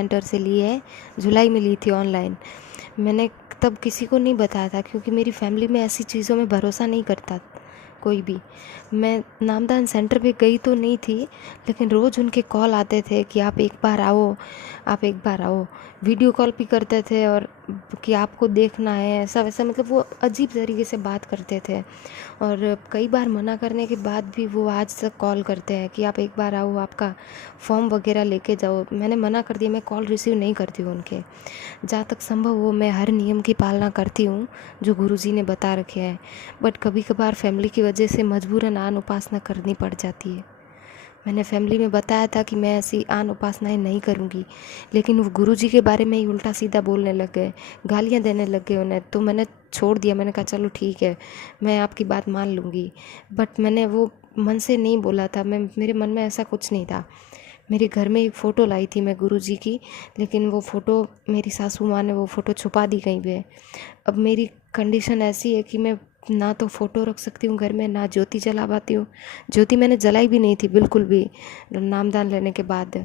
Centre से ली है, जुलाई में ली थी ऑनलाइन। मैंने तब किसी को नहीं बताया था क्योंकि मेरी फैमिली में ऐसी चीज़ों में भरोसा नहीं करता कोई भी। मैं नामदान सेंटर पे गई तो नहीं थी, लेकिन रोज़ उनके कॉल आते थे कि आप एक बार आओ, आप एक बार आओ। वीडियो कॉल भी करते थे और कि आपको देखना है, ऐसा वैसा, मतलब वो अजीब तरीके से बात करते थे। और कई बार मना करने के बाद भी वो आज तक कॉल करते हैं कि आप एक बार आओ, आपका फॉर्म वगैरह लेके जाओ। मैंने मना कर दिया, मैं कॉल रिसीव नहीं करती हूँ उनके। जहाँ तक संभव हो मैं हर नियम की पालना करती हूँ जो गुरुजी ने बता रखे हैं, बट कभी कभार फैमिली की वजह से मजबूरन आन उपासना करनी पड़ जाती है। मैंने फैमिली में बताया था कि मैं ऐसी आन उपासनाएं नहीं करूँगी, लेकिन वो गुरुजी के बारे में ही उल्टा सीधा बोलने लग गए, गालियाँ देने लग गए उन्हें। तो मैंने छोड़ दिया, मैंने कहा चलो ठीक है, मैं आपकी बात मान लूँगी। बट मैंने वो मन से नहीं बोला था, मेरे मन में ऐसा कुछ नहीं था। मेरे घर में एक फ़ोटो लाई थी मैं गुरुजी की, लेकिन वो फ़ोटो मेरी सासू माँ ने वो फ़ोटो छुपा दी कहीं पे। अब मेरी कंडीशन ऐसी है कि मैं ना तो फ़ोटो रख सकती हूँ घर में, ना ज्योति जला पाती हूँ। ज्योति मैंने जलाई भी नहीं थी बिल्कुल भी नामदान लेने के बाद।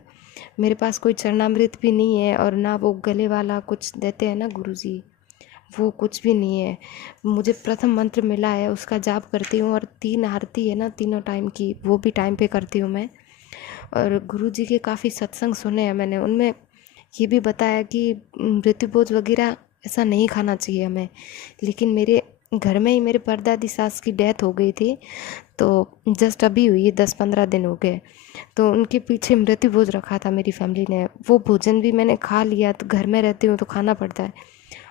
मेरे पास कोई चरणामृत भी नहीं है, और ना वो गले वाला कुछ देते हैं ना गुरुजी, वो कुछ भी नहीं है। मुझे प्रथम मंत्र मिला है, उसका जाप करती हूँ, और 3 आरती है ना तीनों टाइम की, वो भी टाइम पे करती हूँ मैं। और गुरुजी के काफ़ी सत्संग सुने हैं मैंने, उनमें ये भी बताया कि मृत्युभोज वगैरह ऐसा नहीं खाना चाहिए हमें। लेकिन मेरे घर में ही मेरे परदादी सास की डेथ हो गई थी, तो जस्ट अभी हुई है, 10-15 दिन हो गए। तो उनके पीछे मृत्युभोज रखा था मेरी फैमिली ने, वो भोजन भी मैंने खा लिया। तो घर में रहती हूँ तो खाना पड़ता है।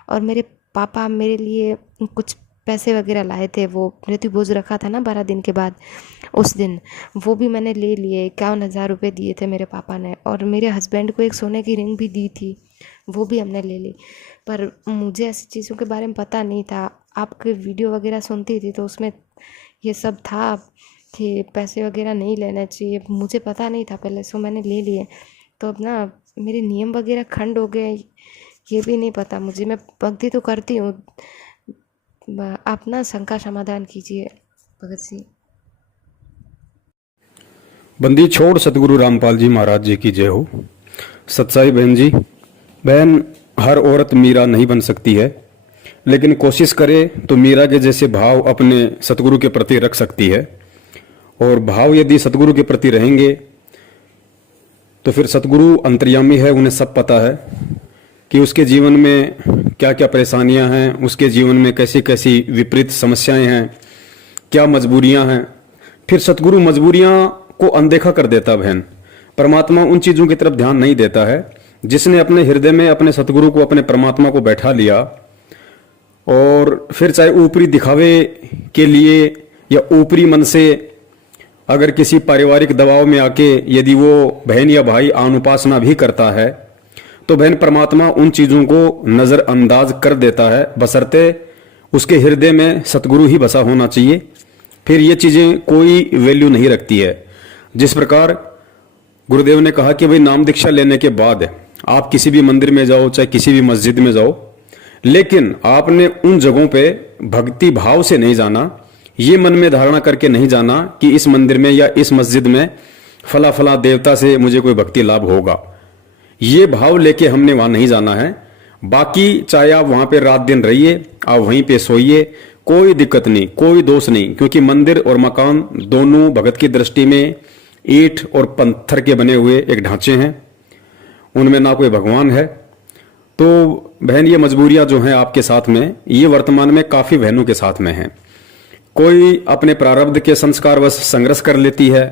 और मेरे पापा मेरे लिए कुछ पैसे वगैरह लाए थे, वो मृत्युभोज रखा था ना 12 दिन के बाद, उस दिन वो भी मैंने ले लिए। 51,000 रुपये दिए थे मेरे पापा ने, और मेरे हस्बैंड को एक सोने की रिंग भी दी थी, वो भी हमने ले ली। पर मुझे ऐसी चीज़ों के बारे में पता नहीं था। आपके वीडियो वगैरह सुनती थी तो उसमें ये सब था कि पैसे वगैरह नहीं लेना चाहिए, मुझे पता नहीं था पहले, सो मैंने ले लिए। तो अब ना मेरे नियम वगैरह खंड हो गए, ये भी नहीं पता मुझे। मैं भक्ति तो करती हूँ, आप ना शंका समाधान कीजिए भगत सिंह। बंदी छोड़ सतगुरु रामपाल जी महाराज जी की जय हो। सच्चाई बहन जी, बहन हर औरत मीरा नहीं बन सकती है, लेकिन कोशिश करे तो मीरा के जैसे भाव अपने सतगुरु के प्रति रख सकती है। और भाव यदि सतगुरु के प्रति रहेंगे तो फिर सतगुरु अंतर्यामी है, उन्हें सब पता है कि उसके जीवन में क्या क्या परेशानियां हैं, उसके जीवन में कैसी कैसी विपरीत समस्याएं हैं, क्या मजबूरियां हैं। फिर सतगुरु मजबूरियां को अनदेखा कर देता बहन। परमात्मा उन चीजों की तरफ ध्यान नहीं देता है। जिसने अपने हृदय में अपने सतगुरु को, अपने परमात्मा को बैठा लिया, और फिर चाहे ऊपरी दिखावे के लिए या ऊपरी मन से अगर किसी पारिवारिक दबाव में आके यदि वो बहन या भाई अनुपासना भी करता है, तो बहन परमात्मा उन चीजों को नजरअंदाज कर देता है, बशर्ते उसके हृदय में सतगुरु ही बसा होना चाहिए। फिर ये चीजें कोई वैल्यू नहीं रखती है। जिस प्रकार गुरुदेव ने कहा कि भाई नाम दीक्षा लेने के बाद आप किसी भी मंदिर में जाओ, चाहे किसी भी मस्जिद में जाओ, लेकिन आपने उन जगहों पे भक्ति भाव से नहीं जाना, ये मन में धारणा करके नहीं जाना कि इस मंदिर में या इस मस्जिद में फला फला देवता से मुझे कोई भक्ति लाभ होगा। ये भाव लेके हमने वहां नहीं जाना है। बाकी चाहे आप वहां पे रात दिन रहिए, आप वहीं पे सोइए, कोई दिक्कत नहीं, कोई दोष नहीं, क्योंकि मंदिर और मकान दोनों भगत की दृष्टि में ईंट और पत्थर के बने हुए एक ढांचे हैं, उनमें ना कोई भगवान है। तो बहन ये मजबूरियां जो हैं आपके साथ में, ये वर्तमान में काफी बहनों के साथ में हैं। कोई अपने प्रारब्ध के संस्कारवश संघर्ष कर लेती है,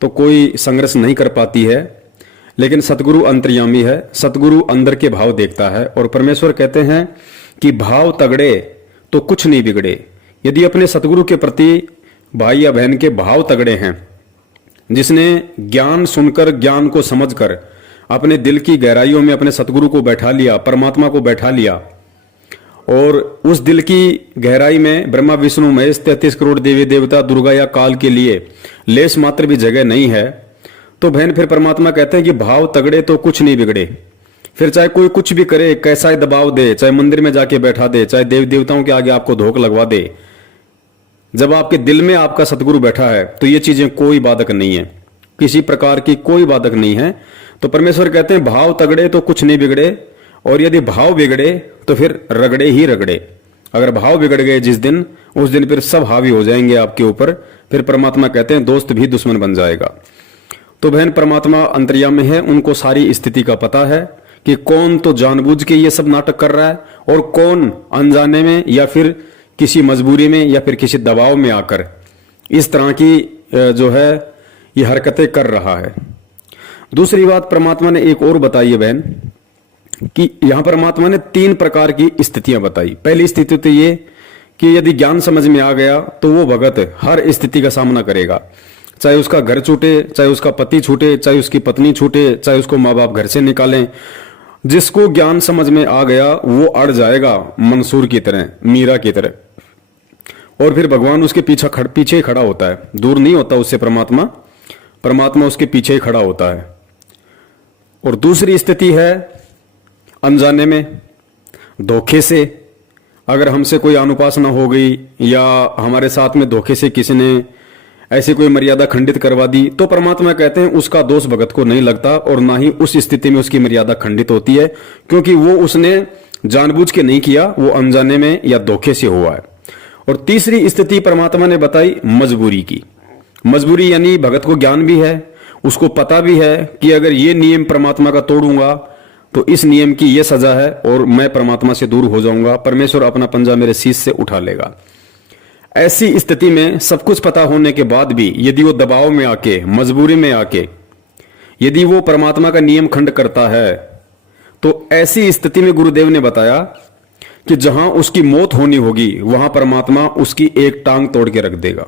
तो कोई संघर्ष नहीं कर पाती है। लेकिन सतगुरु अंतर्यामी है, सतगुरु अंदर के भाव देखता है। और परमेश्वर कहते हैं कि भाव तगड़े तो कुछ नहीं बिगड़े। यदि अपने सतगुरु के प्रति भाई या बहन के भाव तगड़े हैं, जिसने ज्ञान सुनकर, ज्ञान को समझकर अपने दिल की गहराइयों में अपने सतगुरु को बैठा लिया, परमात्मा को बैठा लिया, और उस दिल की गहराई में ब्रह्मा विष्णु महेश 33 करोड़ देवी देवता, दुर्गा या काल के लिए लेश मात्र भी जगह नहीं है, तो बहन फिर परमात्मा कहते हैं कि भाव तगड़े तो कुछ नहीं बिगड़े। फिर चाहे कोई कुछ भी करे, कैसा ही दबाव दे, चाहे मंदिर में जाके बैठा दे, चाहे देव देवताओं के आगे आपको धोख लगवा दे, जब आपके दिल में आपका सतगुरु बैठा है तो ये चीजें कोई बाधक नहीं है, किसी प्रकार की कोई बाधक नहीं है। तो परमेश्वर कहते हैं भाव तगड़े तो कुछ नहीं बिगड़े, और यदि भाव बिगड़े तो फिर रगड़े ही रगड़े। अगर भाव बिगड़ गए जिस दिन, उस दिन फिर सब हावी हो जाएंगे आपके ऊपर। फिर परमात्मा कहते हैं दोस्त भी दुश्मन बन जाएगा। तो बहन, परमात्मा अंतर्यामी है, उनको सारी स्थिति का पता है कि कौन तो जानबूझ के ये सब नाटक कर रहा है और कौन अनजाने में या फिर किसी मजबूरी में या फिर किसी दबाव में आकर इस तरह की जो है ये हरकतें कर रहा है। दूसरी बात परमात्मा ने एक और बताई है बहन, कि यहां परमात्मा ने 3 प्रकार की स्थितियां बताई। पहली स्थिति तो ये कि यदि ज्ञान समझ में आ गया तो वो भगत हर स्थिति का सामना करेगा, चाहे उसका घर छूटे, चाहे उसका पति छूटे, चाहे उसकी पत्नी छूटे, चाहे उसको माँ बाप घर से निकालें। जिसको ज्ञान समझ में आ गया वो अड़ जाएगा मंसूर की तरह, मीरा की तरह, और फिर भगवान उसके पीछे ही खड़ा होता है, दूर नहीं होता उससे परमात्मा उसके पीछे ही खड़ा होता है। और दूसरी स्थिति है अनजाने में, धोखे से, अगर हमसे कोई अनुपासना हो गई या हमारे साथ में धोखे से किसी ने ऐसी कोई मर्यादा खंडित करवा दी, तो परमात्मा कहते हैं उसका दोष भगत को नहीं लगता और ना ही उस स्थिति में उसकी मर्यादा खंडित होती है, क्योंकि वो उसने जानबूझ के नहीं किया, वो अनजाने में या धोखे से हुआ है। और तीसरी स्थिति परमात्मा ने बताई मजबूरी की। मजबूरी यानी भगत को ज्ञान भी है, उसको पता भी है कि अगर ये नियम परमात्मा का तोड़ूंगा तो इस नियम की ये सजा है और मैं परमात्मा से दूर हो जाऊंगा, परमेश्वर अपना पंजा मेरे शीश से उठा लेगा। ऐसी स्थिति में सब कुछ पता होने के बाद भी यदि वो दबाव में आके, मजबूरी में आके यदि वो परमात्मा का नियम खंड करता है, तो ऐसी स्थिति में गुरुदेव ने बताया कि जहां उसकी मौत होनी होगी वहां परमात्मा उसकी एक टांग तोड़ के रख देगा।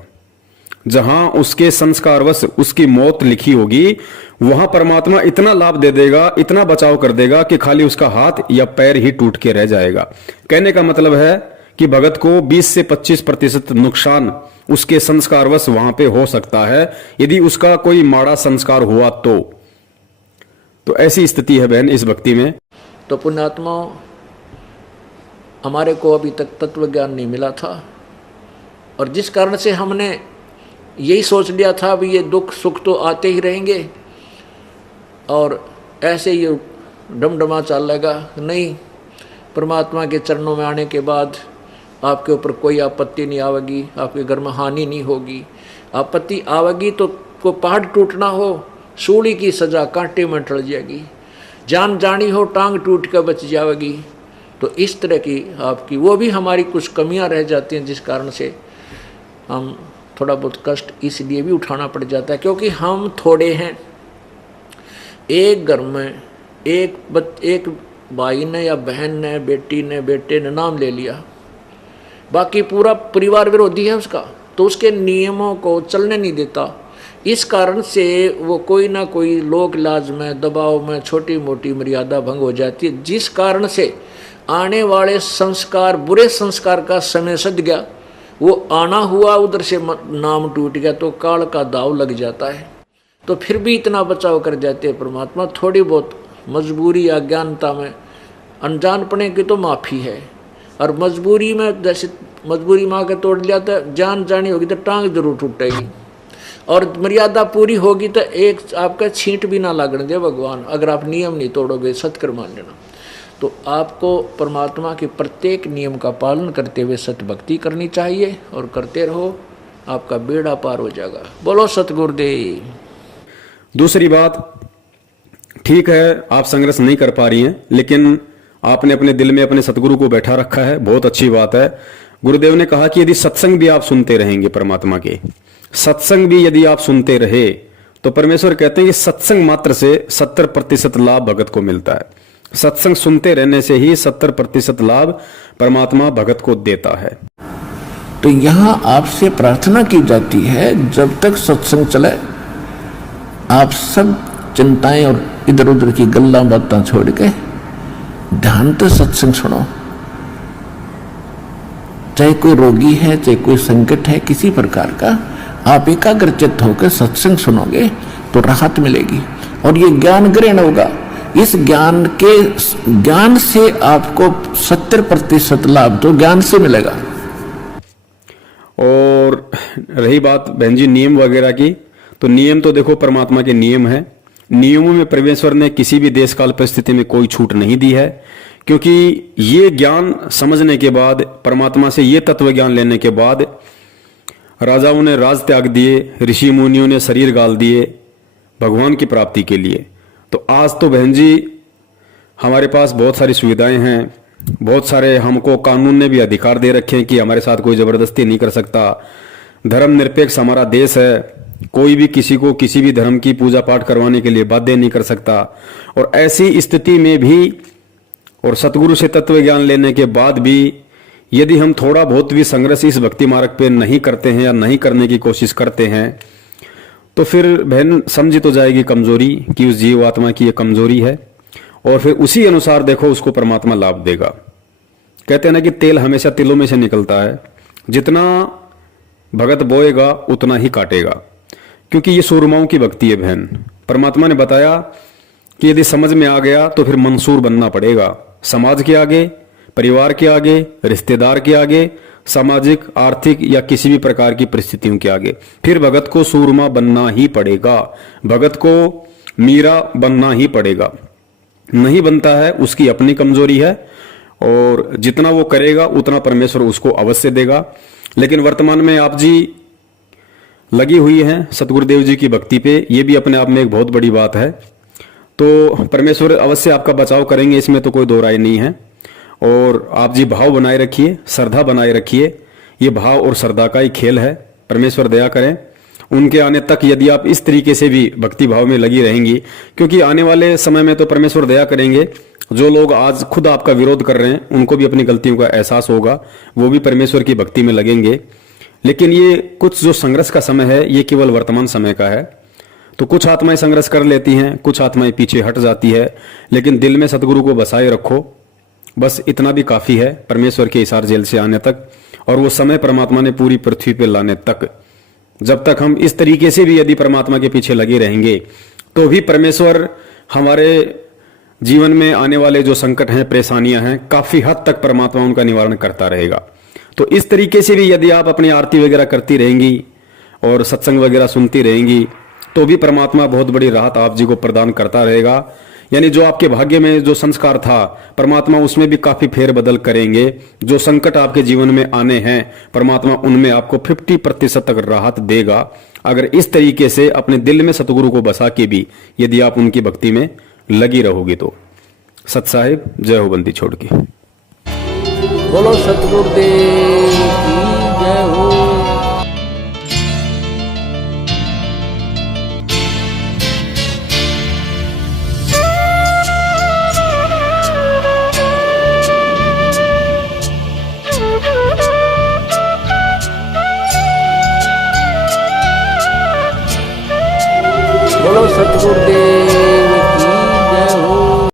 जहां उसके संस्कारवश उसकी मौत लिखी होगी वहां परमात्मा इतना लाभ दे देगा, इतना बचाव कर देगा कि खाली उसका हाथ या पैर ही टूट के रह जाएगा। कहने का मतलब है कि भगत को 20 से 25% नुकसान उसके संस्कारवश वहां पे हो सकता है, यदि उसका कोई माड़ा संस्कार हुआ तो ऐसी स्थिति है बहन इस भक्ति में। तो पुण्यात्मा, हमारे को अभी तक तत्व ज्ञान नहीं मिला था, और जिस कारण से हमने यही सोच लिया था भी ये दुख सुख तो आते ही रहेंगे और ऐसे ये डमडमा चलेगा। नहीं, परमात्मा के चरणों में आने के बाद आपके ऊपर कोई आपत्ति नहीं आवेगी, आपके घर में हानि नहीं होगी। आपत्ति आवेगी तो को पहाड़ टूटना हो, सूली की सजा कांटे में टल जाएगी, जान जानी हो टांग टूट कर बच जाएगी। तो इस तरह की आपकी वो भी हमारी कुछ कमियां रह जाती हैं, जिस कारण से हम थोड़ा बहुत कष्ट इसलिए भी उठाना पड़ जाता है क्योंकि हम थोड़े हैं। एक घर में एक भाई ने या बहन ने, बेटी ने, बेटे ने नाम ले लिया, बाकी पूरा परिवार विरोधी है उसका, तो उसके नियमों को चलने नहीं देता। इस कारण से वो कोई ना कोई लोक लाज में, दबाव में छोटी मोटी मर्यादा भंग हो जाती है, जिस कारण से आने वाले संस्कार, बुरे संस्कार का समय सद गया, वो आना हुआ उधर से नाम टूट गया तो काल का दाव लग जाता है। तो फिर भी इतना बचाव कर जाते हैं परमात्मा। थोड़ी बहुत मजबूरी या अज्ञानता में, अनजानपने की तो माफ़ी है, और मजबूरी में जैसे मजबूरी माँ के तोड़ लिया तो जान जानी होगी तो टांग जरूर टूटेगी, और मर्यादा पूरी होगी तो एक आपका छींट भी ना लगने दे भगवान, अगर आप नियम नहीं तोड़ोगे, सत्कर मान लेना। तो आपको परमात्मा के प्रत्येक नियम का पालन करते हुए सत्य भक्ति करनी चाहिए और करते रहो, आपका बेड़ा पार हो जाएगा। बोलो सतगुरुदेव। दूसरी बात, ठीक है आप संघर्ष नहीं कर पा रही हैं, लेकिन आपने अपने दिल में अपने सतगुरु को बैठा रखा है, बहुत अच्छी बात है। गुरुदेव ने कहा कि यदि सत्संग भी आप सुनते रहेंगे, परमात्मा के सत्संग भी यदि आप सुनते रहे, तो परमेश्वर कहते हैं कि सत्संग मात्र से 70% लाभ भगत को मिलता है। सत्संग सुनते रहने से ही 70% लाभ परमात्मा भगत को देता है। तो यहाँ आपसे प्रार्थना की जाती है, जब तक सत्संग चले आप सब चिंताएं और इधर उधर की गल्ला बातें छोड़ के ध्यान से सत्संग सुनो। चाहे कोई रोगी है, चाहे कोई संकट है किसी प्रकार का, आप एकाग्रचित्त होकर सत्संग सुनोगे तो राहत मिलेगी और ये ज्ञान ग्रहण होगा। इस ज्ञान से आपको 70% लाभ तो ज्ञान से मिलेगा। और रही बात बहन जी नियम वगैरह की, तो नियम तो देखो परमात्मा के नियम है, नियमों में परमेश्वर ने किसी भी देश काल परिस्थिति में कोई छूट नहीं दी है, क्योंकि ये ज्ञान समझने के बाद, परमात्मा से ये तत्व ज्ञान लेने के बाद राजाओं ने राज त्याग दिए, ऋषि मुनियों ने शरीर गाल दिए भगवान की प्राप्ति के लिए। तो आज तो बहन जी हमारे पास बहुत सारी सुविधाएं हैं, बहुत सारे हमको कानून ने भी अधिकार दे रखे हैं कि हमारे साथ कोई जबरदस्ती नहीं कर सकता। धर्मनिरपेक्ष हमारा देश है, कोई भी किसी को किसी भी धर्म की पूजा पाठ करवाने के लिए बाध्य नहीं कर सकता। और ऐसी स्थिति में भी और सतगुरु से तत्व ज्ञान लेने के बाद भी यदि हम थोड़ा बहुत भी संघर्ष इस भक्ति मार्ग पे नहीं करते हैं या नहीं करने की कोशिश करते हैं, तो फिर बहन समझी तो जाएगी कमजोरी कि उस जीव आत्मा की ये कमजोरी है, और फिर उसी अनुसार देखो उसको परमात्मा लाभ देगा। कहते हैं ना कि तेल हमेशा तिलों में से निकलता है, जितना भगत बोएगा उतना ही काटेगा, क्योंकि ये सूरमाओं की भक्ति है बहन। परमात्मा ने बताया कि यदि समझ में आ गया तो फिर मंसूर बनना पड़ेगा, समाज के आगे, परिवार के आगे, रिश्तेदार के आगे, सामाजिक, आर्थिक या किसी भी प्रकार की परिस्थितियों के आगे। फिर भगत को सूरमा बनना ही पड़ेगा, भगत को मीरा बनना ही पड़ेगा। नहीं बनता है उसकी अपनी कमजोरी है, और जितना वो करेगा उतना परमेश्वर उसको अवश्य देगा। लेकिन वर्तमान में आप जी लगी हुई हैं सतगुरुदेव जी की भक्ति पे, ये भी अपने आप में एक बहुत बड़ी बात है। तो परमेश्वर अवश्य आपका बचाव करेंगे, इसमें तो कोई दो राय नहीं है। और आप जी भाव बनाए रखिए, श्रद्धा बनाए रखिए, ये भाव और श्रद्धा का ही खेल है। परमेश्वर दया करें उनके आने तक, यदि आप इस तरीके से भी भक्ति भाव में लगी रहेंगी, क्योंकि आने वाले समय में तो परमेश्वर दया करेंगे। जो लोग आज खुद आपका विरोध कर रहे हैं उनको भी अपनी गलतियों का एहसास होगा, वो भी परमेश्वर की भक्ति में लगेंगे। लेकिन ये कुछ जो संघर्ष का समय है ये केवल वर्तमान समय का है। तो कुछ आत्माएं संघर्ष कर लेती हैं, कुछ आत्माएं पीछे हट जाती है, लेकिन दिल में सतगुरु को बसाए रखो, बस इतना भी काफी है परमेश्वर के इशार जेल से आने तक, और वो समय परमात्मा ने पूरी पृथ्वी पे लाने तक। जब तक हम इस तरीके से भी यदि परमात्मा के पीछे लगे रहेंगे तो भी परमेश्वर हमारे जीवन में आने वाले जो संकट हैं, परेशानियां हैं, काफी हद तक परमात्मा उनका निवारण करता रहेगा। तो इस तरीके से भी यदि आप अपनी आरती वगैरह करती रहेंगी और सत्संग वगैरह सुनती रहेंगी तो भी परमात्मा बहुत बड़ी राहत आप जी को प्रदान करता रहेगा। यानी जो आपके भाग्य में जो संस्कार था परमात्मा उसमें भी काफी फेरबदल करेंगे। जो संकट आपके जीवन में आने हैं परमात्मा उनमें आपको 50% तक राहत देगा, अगर इस तरीके से अपने दिल में सतगुरु को बसा के भी यदि आप उनकी भक्ति में लगी रहोगी तो। सत साहिब जय हो बंदी छोड़ के। बोलो सतगुरुदेव की जय हो। बोलो सतगुरुदेव